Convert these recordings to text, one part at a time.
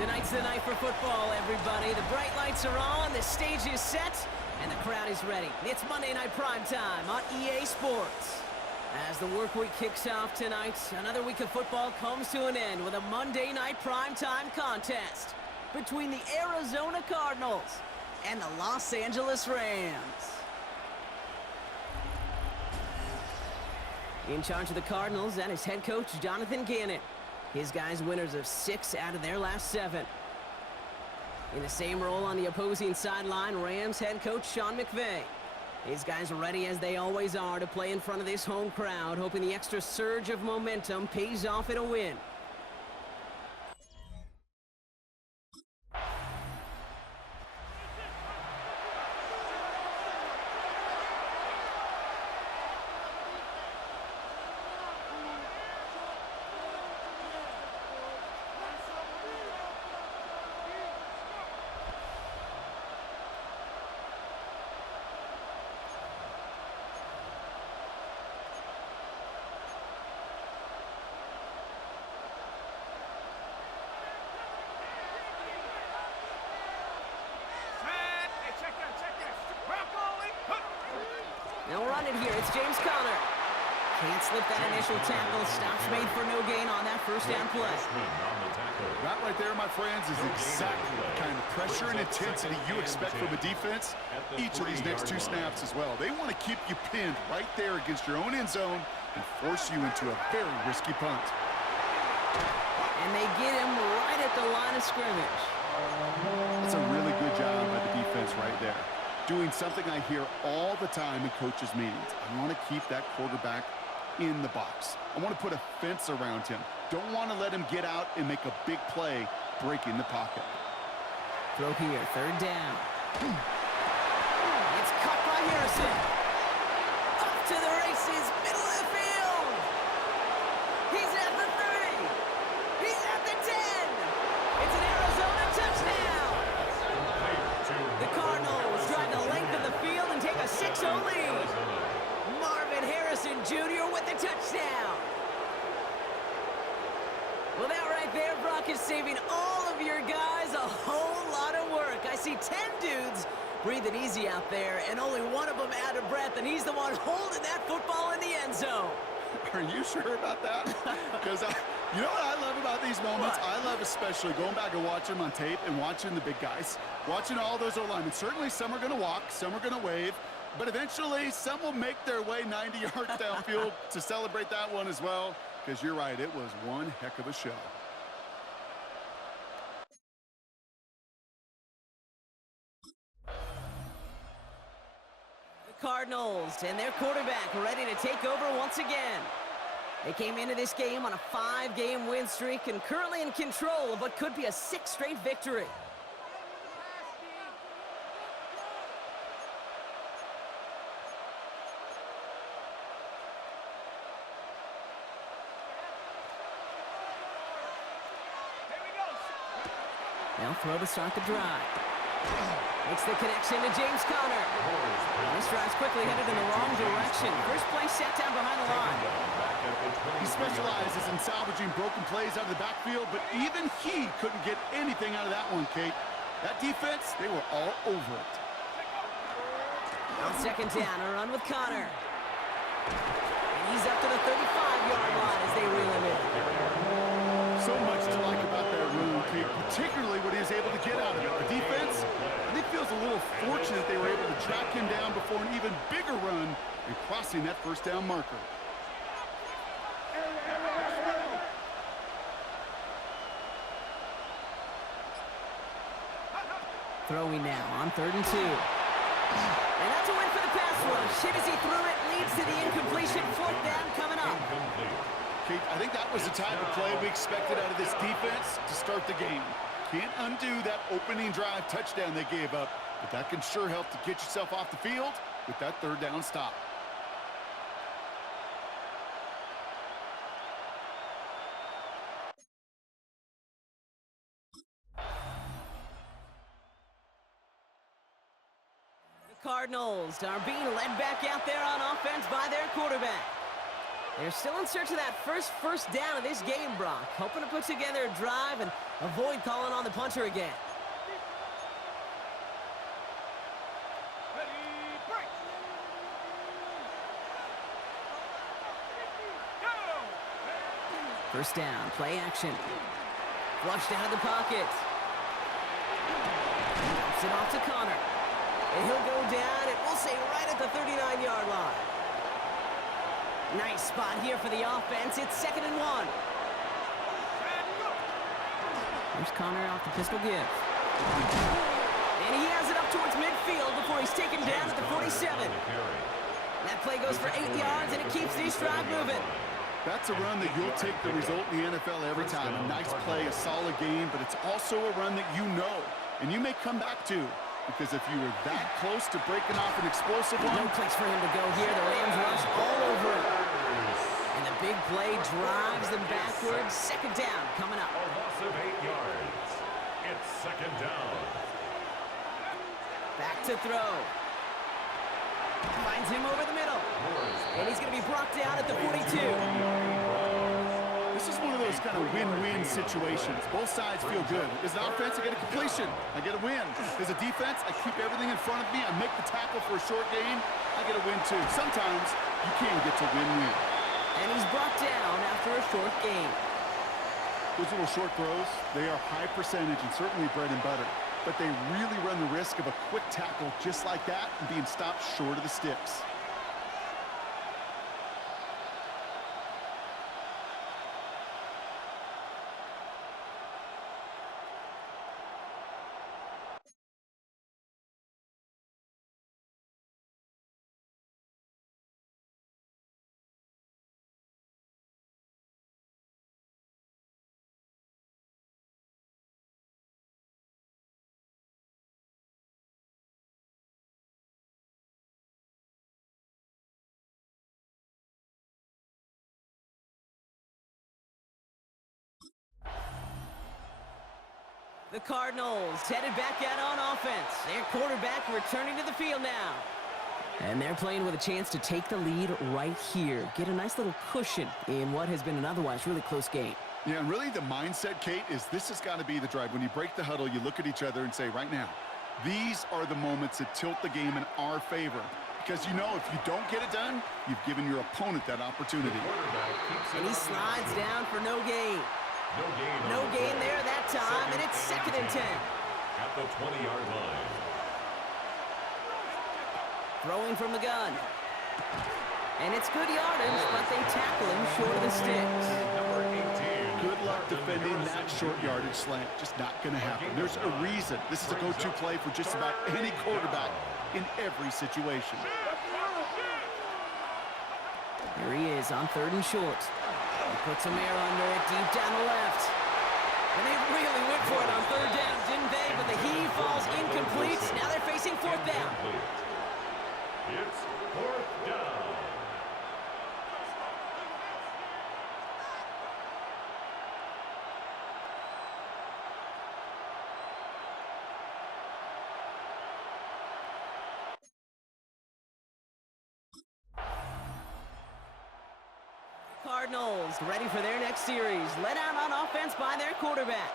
Tonight's the night for football, everybody. The bright lights are on, the stage is set, and the crowd is ready. It's Monday Night Primetime on EA Sports. As the work week kicks off tonight, another week of football comes to an end with a Monday Night Primetime contest between the Arizona Cardinals and the Los Angeles Rams. In charge of the Cardinals, and his head coach, Jonathan Gannon. His guys winners of 6 out of their last 7. In the same role on the opposing sideline, Rams head coach Sean McVay. His guys are ready as they always are to play in front of this home crowd, hoping the extra surge of momentum pays off in a win. Now we'll run it here. It's James Conner. Can't slip that initial tackle. Stops made for no gain on that first down play. That right there, my friends, is exactly the kind of pressure and intensity you expect from a defense each of these next 2 snaps as well. They want to keep you pinned right there against your own end zone and force you into a very risky punt. And they get him right at the line of scrimmage. That's a really good job by the defense right there. Doing something I hear all the time in coaches' meetings. I want to keep that quarterback in the box. I want to put a fence around him. Don't want to let him get out and make a big play breaking the pocket. Throw here, 3rd down. It's caught by Harrison. Up to the races, middle of the field. He's at the 30. He's at the 10. It's an Arizona touchdown. The Cardinals drive the length of the field and take a 6-0 lead. Marvin Harrison Jr. with the touchdown. Well, that right there, Brock, is saving all of your guys a whole lot of work. I see 10 dudes breathing easy out there, and only one of them out of breath, and he's the one holding that football in the end zone. Are you sure about that? Because you know what I love about these moments? What? I love especially going back and watching them on tape and watching the big guys, watching all those O-linemen. Certainly some are going to walk, some are going to wave, but eventually some will make their way 90 yards downfield to celebrate that one as well, because you're right, it was one heck of a show. Cardinals and their quarterback ready to take over once again. They came into this game on a 5-game win streak and currently in control of what could be a 6th straight victory. Now throw to start the drive. Makes the connection to James Conner. This drive's quickly headed in the wrong direction. First play set down behind the line. He specializes in salvaging broken plays out of the backfield, but even he couldn't get anything out of that one, Kate. That defense, they were all over it. On 2nd down, a run with Conner. And he's up to the 35-yard line as they reel him in. So much to like about that run, Kate, particularly what he was able to get out of it. The defense, I think, feels a little fortunate they were able to track him down before an even bigger run and crossing that 1st down marker. Throwing now on 3rd and 2. And that's a win for the pass rush. Hit as he threw it, leads to the incompletion. 4th down coming up. Kate, I think that was the type of play we expected out of this defense to start the game. Can't undo that opening drive touchdown they gave up, but that can sure help to get yourself off the field with that 3rd down stop. The Cardinals are being led back out there on offense by their quarterback. They're still in search of that first down of this game, Brock. Hoping to put together a drive and Avoid calling on the punter again. First down, play action. Flushed out of the pocket. Dumps it off to Connor. And he'll go down, and we'll say right at the 39-yard line. Nice spot here for the offense. It's 2nd and 1. Here's Connor off the pistol give. And he has it up towards midfield before he's taken down at the 47. That play goes for 8 yards, and it keeps this drive moving. That's a run that you'll take the result in the NFL every time. A nice play, a solid game, but it's also a run that you know, and you may come back to, because if you were that close to breaking off an explosive one. No place for him to go here. The Rams rush all over him. And the big play drives them backwards. 2nd down coming up. A loss of 8 yards. It's 2nd down. Back to throw. Finds him over the middle. And he's going to be brought down at the 42. This is one of those kind of win-win situations. Both sides feel good. As an offense, I get a completion. I get a win. As a defense, I keep everything in front of me. I make the tackle for a short gain. I get a win, too. Sometimes you can get to win-win. And he's brought down after a short gain. Those little short throws, they are high percentage and certainly bread and butter. But they really run the risk of a quick tackle just like that and being stopped short of the sticks. The Cardinals headed back out on offense. Their quarterback returning to the field now. And they're playing with a chance to take the lead right here. Get a nice little cushion in what has been an otherwise really close game. Yeah, and really the mindset, Kate, is this has got to be the drive. When you break the huddle, you look at each other and say, right now, these are the moments that tilt the game in our favor. Because you know if you don't get it done, you've given your opponent that opportunity. And he slides down for no gain. No gain there that time, and it's 2nd and 10. At the 20-yard line. Throwing from the gun. And it's good yardage, but they tackle him short of the sticks. Number 18. Good luck defending that short yardage slant. Just not going to happen. There's a reason. This is a go-to play for just about any quarterback in every situation. Here he is on 3rd and short. He puts some air under it deep down the left. And they really went for it on 3rd down, didn't they? But the heave falls incomplete. Now they're facing 4th down. It's 4th down. Cardinals ready for their next series. Led out on offense by their quarterback.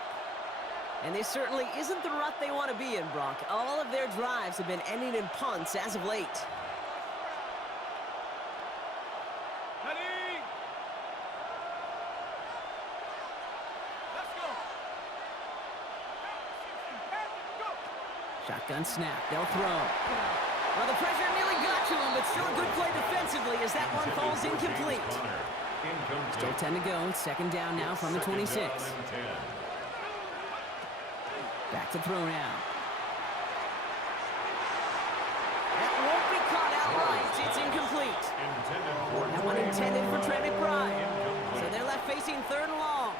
And this certainly isn't the rut they want to be in, Brock. All of their drives have been ending in punts as of late. Ready? Let's go. Shotgun snap. They'll throw. Well, the pressure nearly got to him, but still a good play defensively as that one falls incomplete. Still 10 to go. It's 2nd down now from the 26. Back to throw now. That won't be caught outright. It's incomplete. That one intended for Trey McBride. So they're left facing 3rd and long.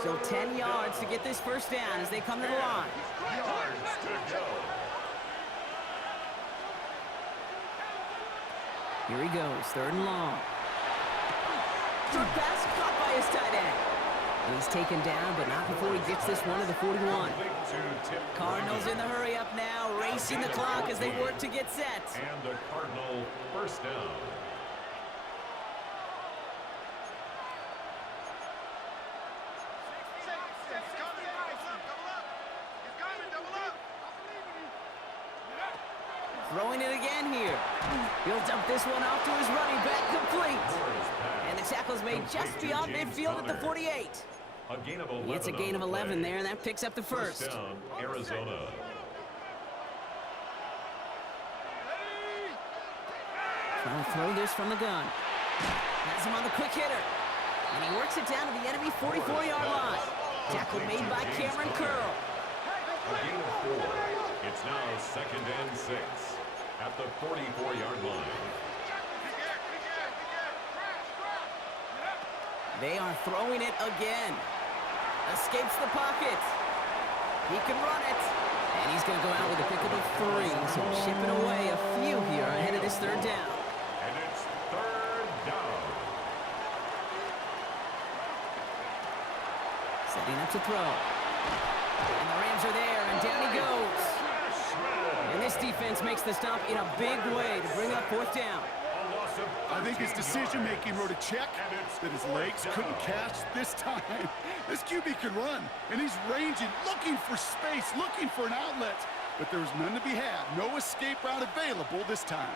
Still 10 yards to get this first down as they come to the line. Here he goes, 3rd and long. Short pass caught by his tight end. And he's taken down, but not before he gets this one to the 41. Cardinals in the hurry up now, racing the clock as they work to get set. And the Cardinal first down. Let's go. throwing it again here. He'll dump this one off to his running back, complete. And the tackle's made just beyond midfield at the 48. A gain of 11. It's a gain of 11 there, and that picks up the first. First down, Arizona. Trying to throw this from the gun. Has him on the quick hitter. And he works it down to the enemy 44-yard line. Tackle made by Cameron Curl. A gain of 4. It's now 2nd and 6 at the 44-yard line. They are throwing it again. Escapes the pocket. He can run it. And he's going to go out with a pickup of 3. So chipping away a few here ahead of this 3rd down. And it's 3rd down. Setting up to throw. And the Rams are there, and down he goes. And this defense makes the stop in a big way to bring up 4th down. I think his decision-making wrote a check that his legs couldn't catch this time. This QB can run, and he's ranging, looking for space, looking for an outlet. But there was none to be had. No escape route available this time.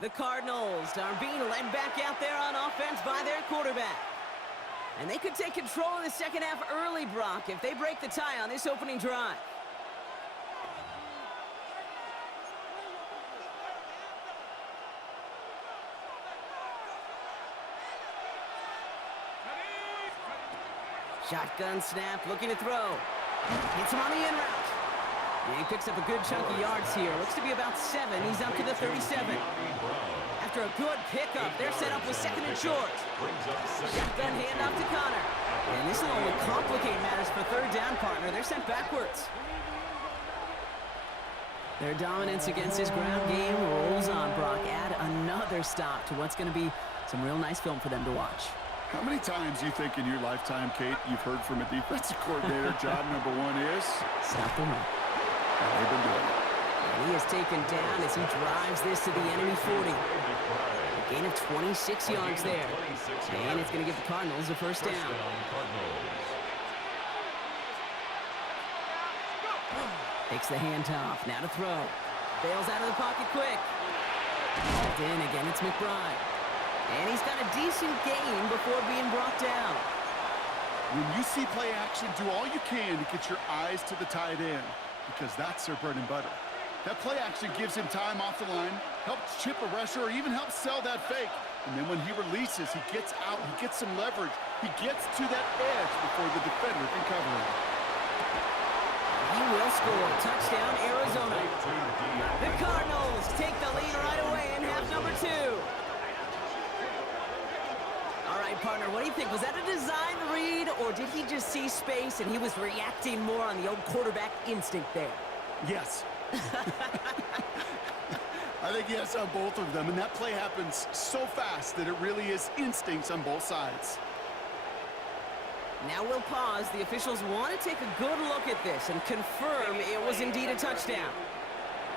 The Cardinals are being led back out there on offense by their quarterback. And they could take control of the second half early, Brock, if they break the tie on this opening drive. Shotgun snap, looking to throw. Hits him on the in route. And he picks up a good chunk of yards here. Looks to be about 7. He's up to the 37. After a good pickup, they're set up with 2nd and short. Shotgun handoff to Connor. And this will only complicate matters for 3rd down, partner. They're sent backwards. Their dominance against his ground game rolls on, Brock. Add another stop to what's going to be some real nice film for them to watch. How many times you think in your lifetime, Kate, you've heard from a defensive coordinator, job number 1 is? Stop the run. And they've been doing it. And he is taken down as he drives this to the enemy 40. The Gain of 26 yards there. And it's going to give the Cardinals a first down. Takes the handoff. Now to throw. Bails out of the pocket quick. Back in again, it's McBride. And he's got a decent gain before being brought down. When you see play action, do all you can to get your eyes to the tight end, because that's their bread and butter. That play action gives him time off the line, helps chip a rusher, or even helps sell that fake. And then when he releases, he gets out, he gets some leverage. He gets to that edge before the defender can cover him. He will score. Touchdown, Arizona. The Cardinals take the lead right away in half number 2. All right, partner, what do you think? Was that a design read, or did he just see space and he was reacting more on the old quarterback instinct there? Yes. I think yes on both of them, and that play happens so fast that it really is instincts on both sides. Now we'll pause. The officials want to take a good look at this and confirm it was indeed a touchdown.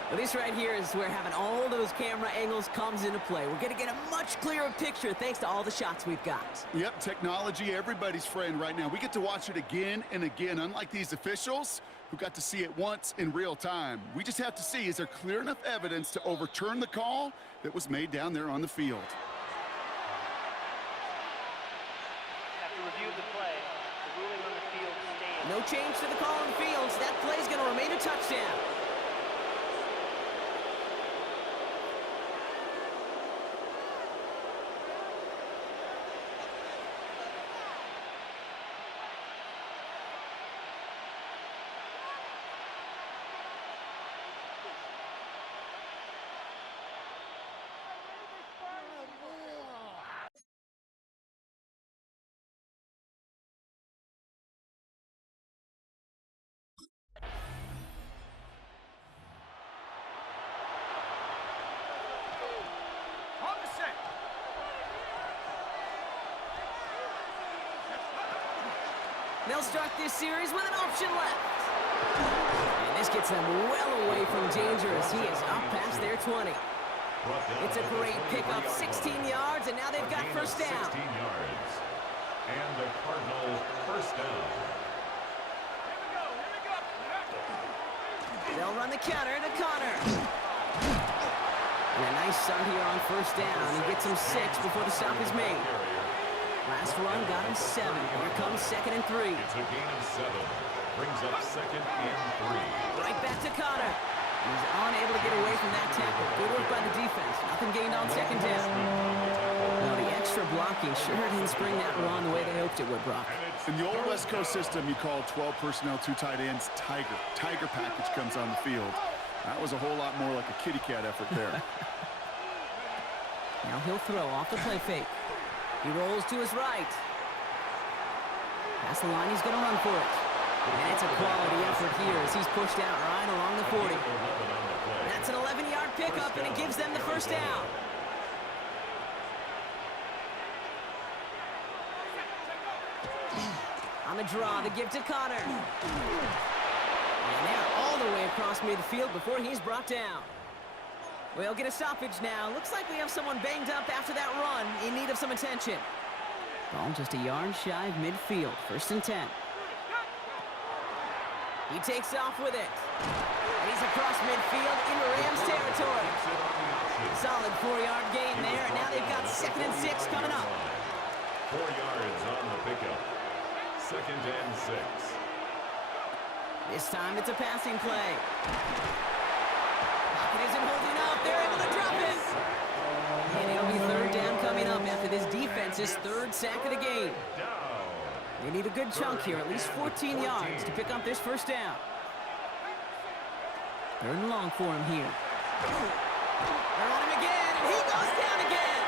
But this right here is where having all those camera angles comes into play. We're going to get a much clearer picture thanks to all the shots we've got. Yep, technology, everybody's friend right now. We get to watch it again and again, unlike these officials who got to see it once in real time. We just have to see, is there clear enough evidence to overturn the call that was made down there on the field? After review of the play, the ruling on the field stands. No change to the call on the field, so that play is going to remain a touchdown. On the set. They'll start this series with an option left. And this gets them well away from danger as he is up past their 20. It's a great pickup, 16 yards, and now they've got first down. 16 yards. And the Cardinals first down. Here we go. They'll run the counter to Connor. And a nice start here on first down. He gets him 6 before the stop is made. Last run got him 7. Here comes 2nd and 3. It's a gain of 7. Brings up 2nd and 3. Right back to Connor. He's unable to get away from that tackle. Good work by the defense. Nothing gained on 2nd down. Now the extra blocking sure didn't spring that run the way they hoped it would, Brock. In the old West Coast system, you call 12 personnel, 2 tight ends, Tiger. Tiger package comes on the field. That was a whole lot more like a kitty cat effort there. Now he'll throw off the play fake. He rolls to his right. Past the line, he's going to run for it. And it's a quality effort here as he's pushed out right along the 40. That's an 11-yard pickup, and it gives them the first down. On the draw, the give to Connor. And they're all the way across midfield before he's brought down. We'll get a stoppage now. Looks like we have someone banged up after that run, in need of some attention. Ball just a yard shy of midfield, 1st and 10. He takes off with it. And he's across midfield into Rams territory. Solid 4-yard gain there, and now they've got 2nd and 6 coming up. 4 yards on the pickup. 2nd and 6. This time it's a passing play. Pocket isn't holding up. They're able to drop it. And it'll be 3rd down coming up after this defense's 3rd sack of the game. They need a good chunk here, at least 14 yards to pick up this first down. 3rd and long for him here. They're on him again, and he goes down again.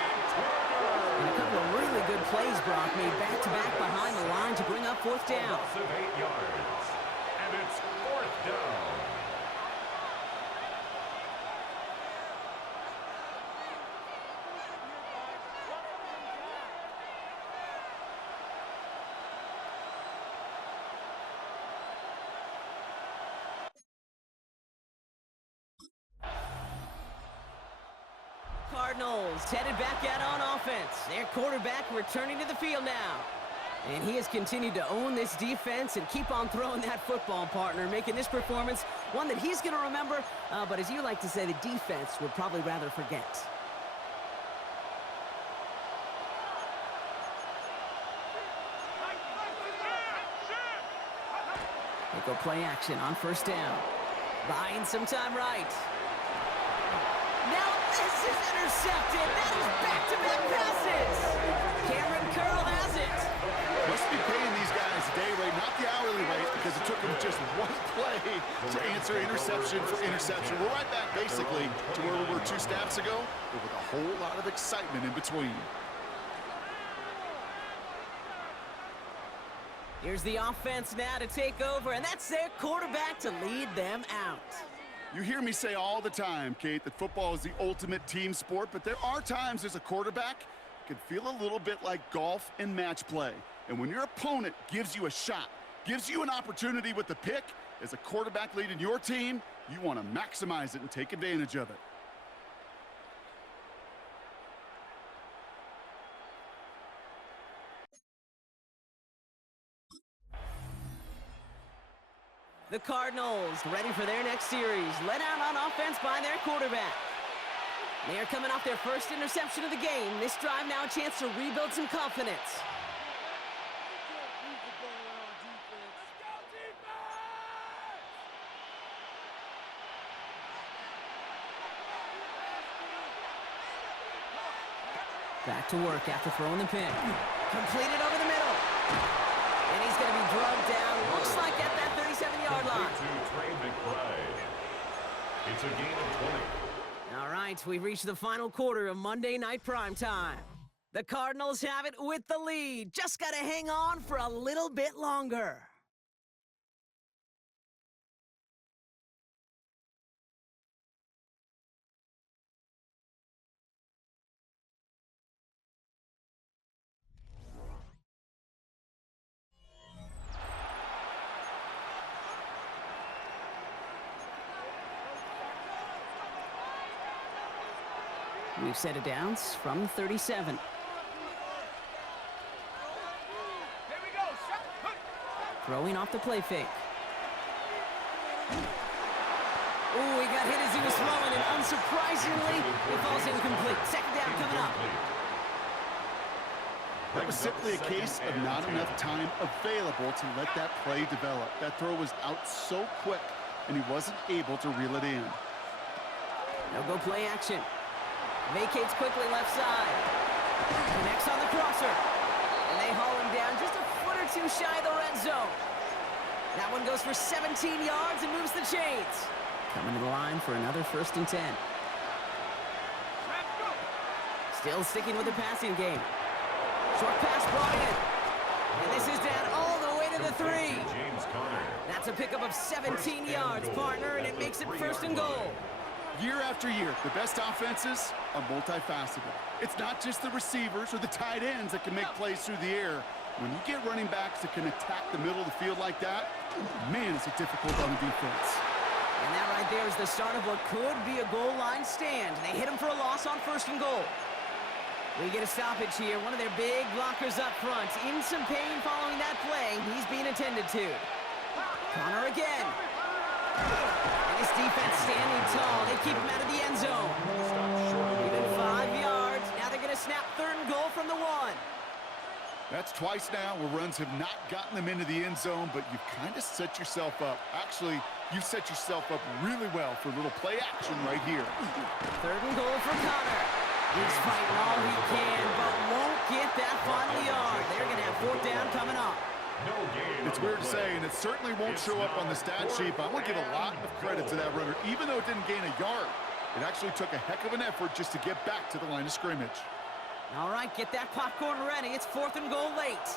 And a couple of really good plays, Brock, made back-to-back behind the line to bring up 4th down. Loss of 8 yards. And it's 4th down. Cardinals headed back out on offense. Their quarterback returning to the field now. And he has continued to own this defense and keep on throwing that football, partner, making this performance one that he's going to remember, but as you like to say, the defense would probably rather forget. They go play action on first down. Buying some time right. Now this is intercepted. That is back-to-back passes. Cameron Curl has it. Must be paying these guys day rate, not the hourly rate, because it took them just one play to answer interception for interception. We're right back, basically, to where we were 2 snaps ago, but with a whole lot of excitement in between. Here's the offense now to take over, and that's their quarterback to lead them out. You hear me say all the time, Kate, that football is the ultimate team sport, but there are times as a quarterback it can feel a little bit like golf and match play. And when your opponent gives you a shot, gives you an opportunity with the pick, as a quarterback leading your team, you want to maximize it and take advantage of it. The Cardinals ready for their next series, led out on offense by their quarterback. They are coming off their first interception of the game. This drive now a chance to rebuild some confidence. Back to work after throwing the pin. Completed over the middle. And he's going to be drugged down. Looks like at that 37-yard line. It's a gain of 20. All right, we've reached the final quarter of Monday Night Primetime. The Cardinals have it with the lead. Just got to hang on for a little bit longer. We've set it down from 37. Here we go. Shot. Throwing off the play fake. Ooh, he got hit as he was throwing, and unsurprisingly, it falls incomplete. Second down coming up. That was simply a case of not enough time available to let that play develop. That throw was out so quick, and he wasn't able to reel it in. They'll go play action. Vacates quickly left side. Connects on the crosser. And they haul him down just a foot or two shy of the red zone. That one goes for 17 yards and moves the chains. Coming to the line for another 1st and 10. Still sticking with the passing game. Short pass brought in. And this is down all the way to the 3. That's a pickup of 17 yards, partner, and it makes it 1st and goal. Year after year, the best offenses are multifaceted. It's not just the receivers or the tight ends that can make plays through the air. When you get running backs that can attack the middle of the field like that, man, is it difficult on the defense. And that right there is the start of what could be a goal line stand. They hit him for a loss on 1st and goal. We get a stoppage here. One of their big blockers up front. In some pain following that play. He's being attended to. Connor again. And this defense standing tall. They keep him out of the end zone. Even 5 yards. Now they're going to snap 3rd and goal from the 1. That's twice now where runs have not gotten them into the end zone, but you've kind of set yourself up. Actually, you've set yourself up really well for a little play action right here. 3rd and goal for Connor. He's fighting all he can, but won't get that final yard. They're going to have 4th down coming up. It's weird to say, and it certainly won't show up on the stat sheet, but I want to give a lot of credit to that runner. Even though it didn't gain a yard, it actually took a heck of an effort just to get back to the line of scrimmage. All right, get that popcorn ready. It's 4th and goal late.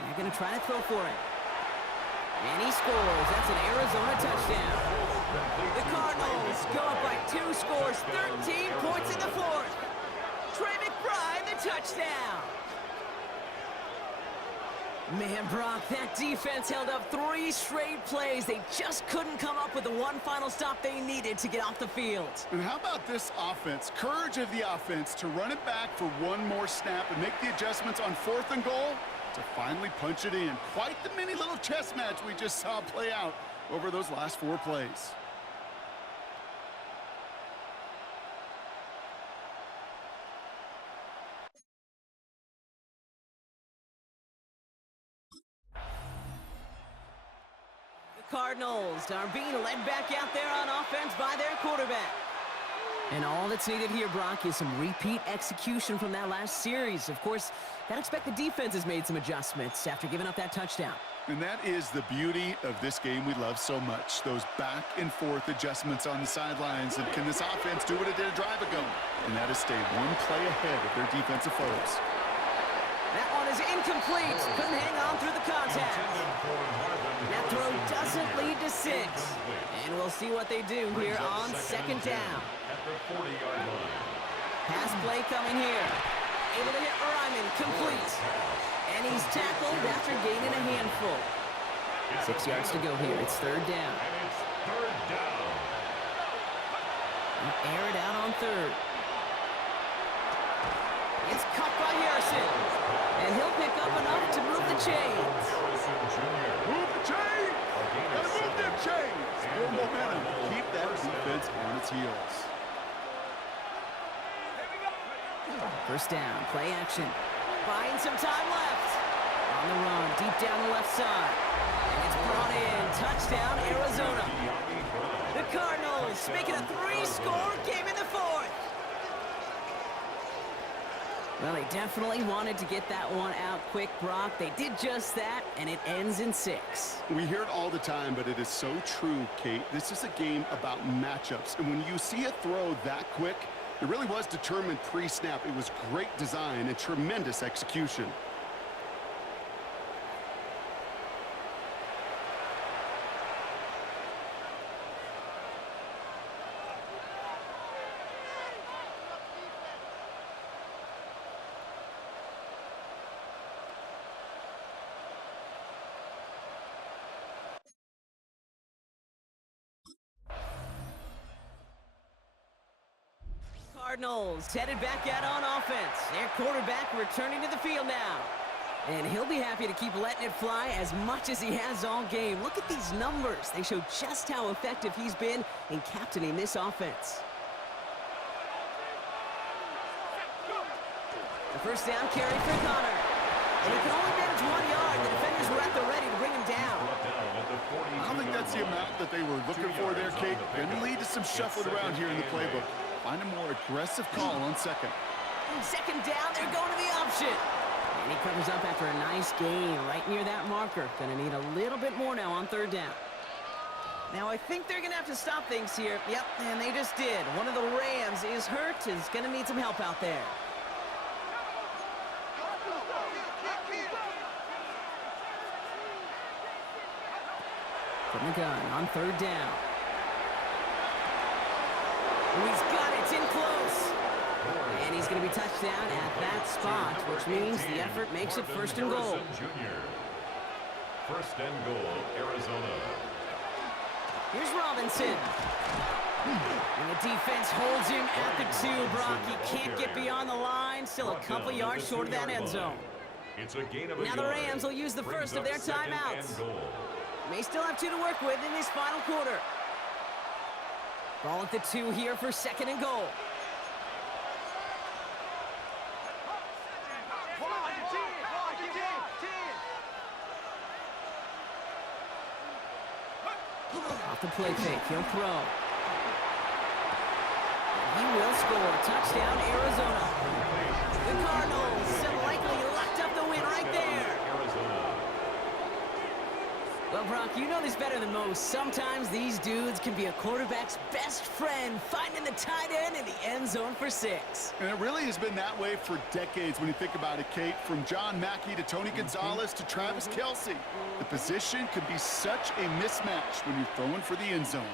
They're going to try to throw for it. And he scores. That's an Arizona touchdown. The Cardinals go up by 2 scores, 13 points in the 4th. Trey McBride, the touchdown. Man, Brock, that defense held up 3 straight plays. They just couldn't come up with the one final stop they needed to get off the field. And how about this offense? Courage of the offense to run it back for one more snap and make the adjustments on 4th and goal to finally punch it in. Quite the mini little chess match we just saw play out over those last 4 plays. Cardinals are being led back out there on offense by their quarterback. And all that's needed here, Brock, is some repeat execution from that last series. Of course, I'd expect the defense has made some adjustments after giving up that touchdown. And that is the beauty of this game we love so much, those back and forth adjustments on the sidelines. And can this offense do what it did a drive ago? And that is stay one play ahead of their defensive foes. That one is incomplete. Couldn't hang on through the contact. That throw doesn't lead to 6. And we'll see what they do here on 2nd down. At the 40-yard line. Pass play coming here. Able to hit Ryman, complete. And he's tackled after gaining a handful. 6 yards to go here. It's 3rd down. And it's 3rd down. Air it out on 3rd. It's caught by Harrison. And he'll pick up enough to move the chains. Harrison Jr. Move the chain! Gotta move them chains! Good momentum. Keep that defense on its heels. 1st down, play action. Buying some time left. On the run, deep down the left side. And it's brought in. Touchdown, Arizona. The Cardinals make it a 3-score game in the 4th. Well, they definitely wanted to get that one out quick, Brock. They did just that, and it ends in 6. We hear it all the time, but it is so true, Kate. This is a game about matchups. And when you see a throw that quick, it really was determined pre-snap. It was great design and tremendous execution. Cardinals headed back out on offense. Their quarterback returning to the field now. And he'll be happy to keep letting it fly as much as he has all game. Look at these numbers. They show just how effective he's been in captaining this offense. The 1st down carry for Connor. And he can only manage 1 yard. The defenders were at the ready to bring him down. I don't think that's the amount that they were looking for there, Kate. Going to lead to some shuffling around here in the playbook. Find a more aggressive call on 2nd. 2nd down, they're going to the option. And he covers up after a nice gain right near that marker. Going to need a little bit more now on 3rd down. Now, I think they're going to have to stop things here. Yep, and they just did. One of the Rams is hurt, is going to need some help out there. From the gun on 3rd down. He's got it, it's in close. And he's going to be touched down at that spot, which means the effort makes it 1st and goal. 1st and goal, Arizona. Here's Robinson. And the defense holds him at the 2, Brock. He can't get beyond the line. Still a couple yards short of that end zone. It's a gain of a now the Rams will use the first of their timeouts. May still have 2 to work with in this final quarter. Ball at the 2 here for 2nd and goal. Off the play fake, he'll throw. He will score. Touchdown, Arizona. The Cardinals have likely locked up the win right there. Well, Brock, you know this better than most. Sometimes these dudes can be a quarterback's best friend, finding the tight end in the end zone for 6. And it really has been that way for decades when you think about it, Kate. From John Mackey to Tony Gonzalez to Travis Kelce. The position can be such a mismatch when you're throwing for the end zone.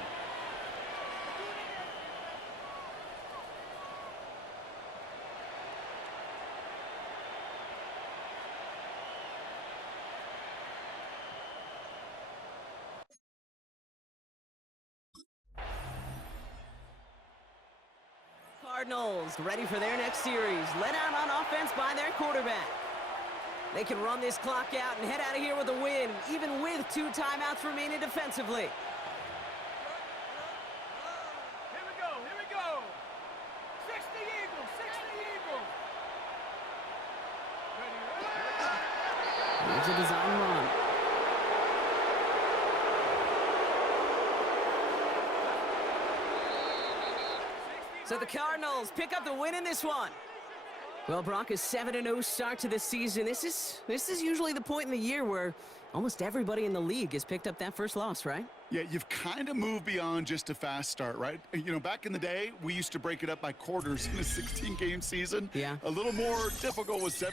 Cardinals, ready for their next series. Led out on offense by their quarterback. They can run this clock out and head out of here with a win, even with 2 timeouts remaining defensively. Here we go, here we go. 60 Eagles, 60 Eagles. Ready, Here's a design run. So the Cardinals pick up the win in this one. Well, Brock, a 7-0 start to the season. This is usually the point in the year where almost everybody in the league has picked up that first loss, right? Yeah, you've kind of moved beyond just a fast start, right? You know, back in the day, we used to break it up by quarters in a 16-game season. Yeah. A little more difficult with